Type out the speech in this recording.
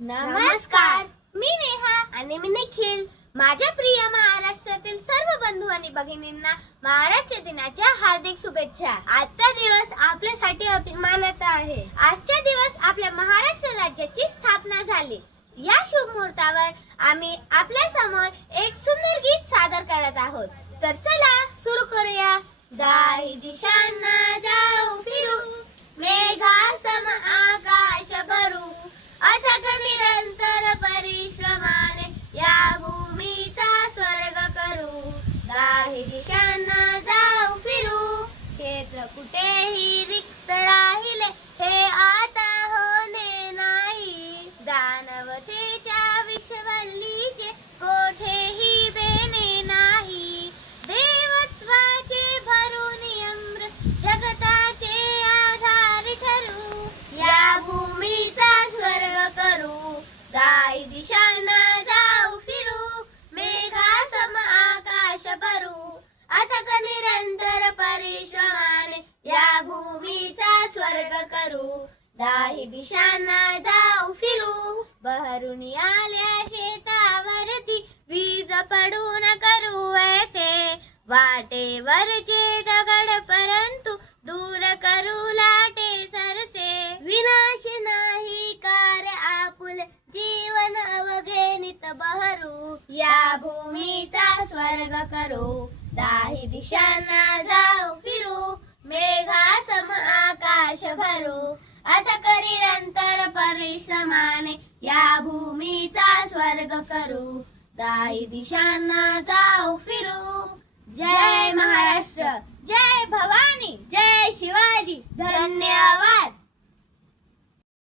नमस्कार, मी नेहा आणि मी निखिल. माझ्या प्रिय महाराष्ट्रातील सर्व बंधू आणि भगिनींना महाराष्ट्र दिनाच्या हार्दिक शुभेच्छा. आजचा दिवस आपल्यासाठी अभिमानाचा आहे. आजच्या दिवस आपल्या महाराष्ट्र राज्याची स्थापना झाली. या शुभ मुहूर्तावर आम्ही आपल्या समोर एक सुंदर गीत सादर करत आहोत. तर चला सुरू करूया. दाही दिशांना जाऊ फिरू, मेघासम आकाश भरू, अथक निरंतर परिश्रमाने या भूमीचा स्वर्ग करू. दाही दिशांना जाऊ फिरू, क्षेत्र कुठेही रिक्त राहिले हे आता होणे नाही. दानवतेच्या विश्ववल्लीचे कोठेही बेने नाही. देवत्वाचे भरून अमृत जगताचे आधार ठरू, या भूमीचा स्वर्ग करू. दाही दिशांना जाऊ फिरू, मेघासम आकाश भरू, अथक निरंतर परिश्रमाने या भूमीचा स्वर्ग करू. दाही दिशांना जाऊ फिरू, बहरून आल्या शेतावरती वीज पडून करू ऐसे. वाटेवरचे दगड परंतु दूर करू लाटे सरसे. विनाश नाही कार्य आपुल जीवन अवघे नित बहरू, या भूमीचा स्वर्ग करू. दाही दिशांना जाऊ फिरू, मेघासम आकाश भरू, अथक निरंतर परिश्रमाने या भूमीचा स्वर्ग करू. दाही दिशांना जाऊ फिरू. जय महाराष्ट्र, जय भवानी, जय शिवाजी. धन्यवाद.